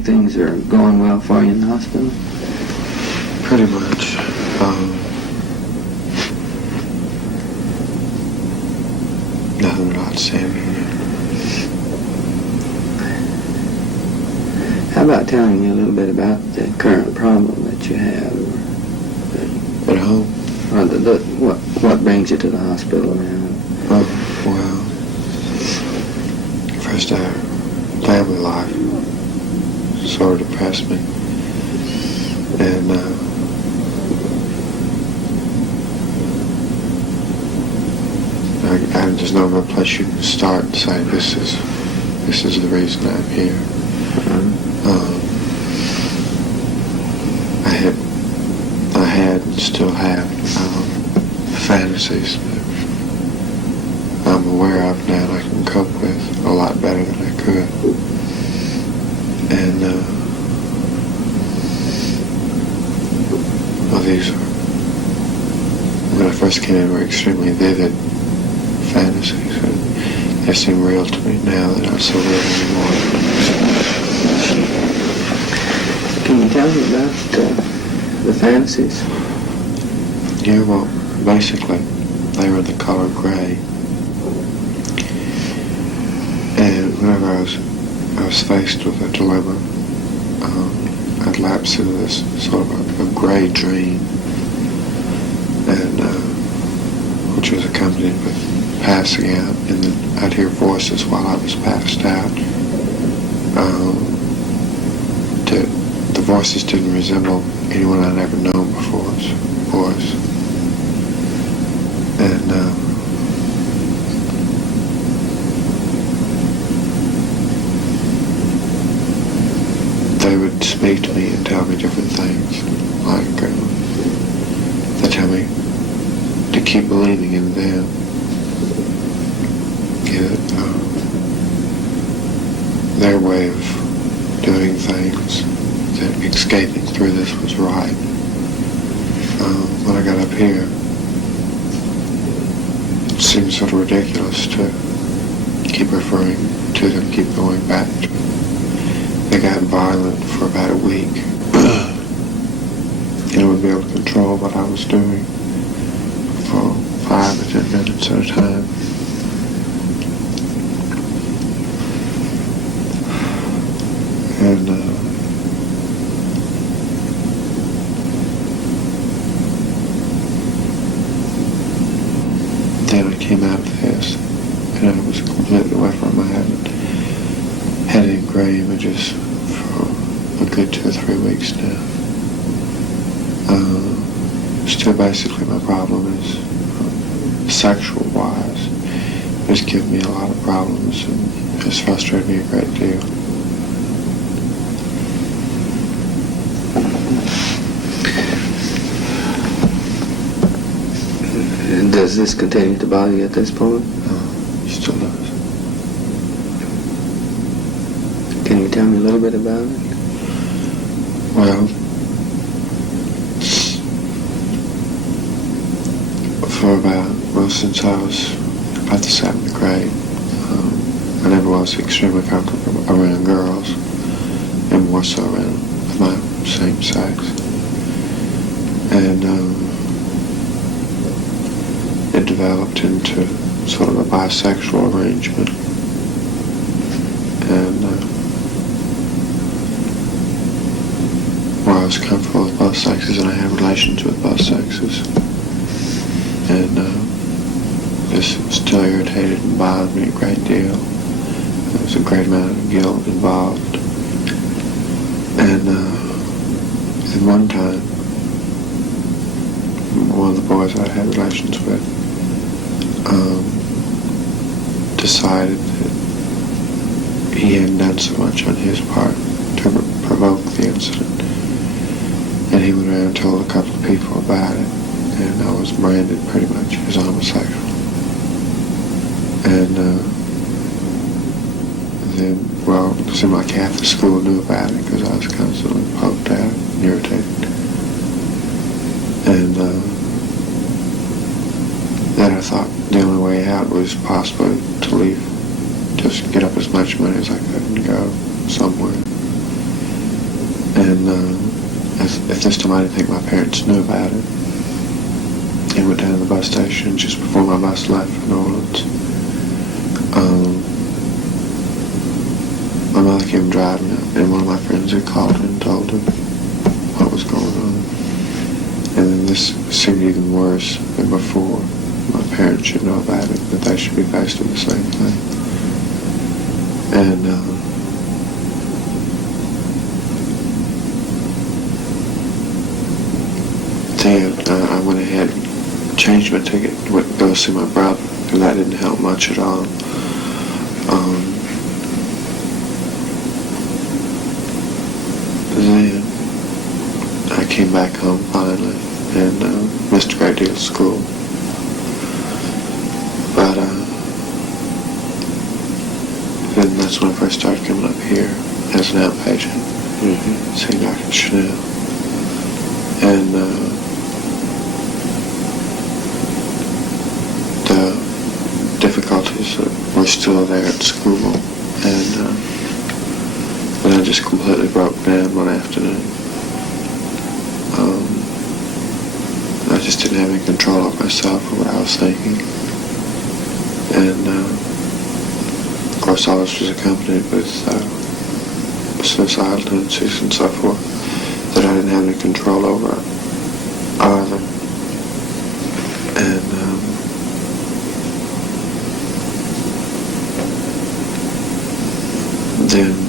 think things are going well for you in the hospital? Pretty much. Nothing outstanding. How about telling me a little bit about the current problem that you have? At home? Or what brings you to the hospital now? Oh, well, first our family life sort of depressed me. And I just know no place you can start and say this is the reason I'm here. I had and still have fantasies that I'm aware of now and I can cope with a lot better than I could. And well, these are, when I first came in, were extremely vivid fantasies, and they seem real to me now. They're not so real anymore. Can you tell me about the fantasies? Yeah, well, basically, they were the color gray. And whenever I was faced with a dilemma, I'd lapse into this sort of a gray dream, and which was accompanied with passing out, and then I'd hear voices while I was passed out. The voices didn't resemble anyone I'd ever known before's voice. And they would speak to me and tell me different things. Like, they tell me to keep believing in them. Their way of doing things, that escaping through this was right. When I got up here, it seemed sort of ridiculous to keep referring to them, keep going back to them. They got violent for about a week. And I would be able to control what I was doing for 5 or 10 minutes at a time. And then I came out of this, and I was completely away from my had any gray images for a good 2 or 3 weeks now. Still, basically, my problem is sexual-wise. It's given me a lot of problems, and it's frustrated me a great deal. Does this continue to bother you at this point? It still does. Can you tell me a little bit about it? Well, since I was about the 7th grade, I never was extremely comfortable around girls, and more so around my same sex. And it developed into sort of a bisexual arrangement. And where I was comfortable with both sexes, and I had relations with both sexes. And this still irritated and bothered me a great deal. There was a great amount of guilt involved. And then one time, one of the boys I had relations with decided that he hadn't done so much on his part to provoke the incident. And he went around and told a couple of people about it. And I was branded pretty much as homosexual. And then, well, it seemed like half the school knew about it because I was constantly poked at and irritated. And then I thought the only way out was possibly to leave, just get up as much money as I could and go somewhere. And if this time I didn't think my parents knew about it, I went down to the bus station just before my bus left for New Orleans. My mother came driving up, and one of my friends had called her and told her what was going on. And then this seemed even worse than before. My parents should know about it, that they should be faced with the same thing. And then I went ahead and changed my ticket to go see my brother, and that didn't help much at all. Then I came back home finally and missed a great deal of school. But then that's when I first started coming up here as an outpatient, seeing Dr. Chanel. And the difficulties were still there at school, and then I just completely broke down one afternoon. I just didn't have any control of myself or what I was thinking. And of course all this was accompanied with suicidal tendencies and so forth that I didn't have any control over either. And then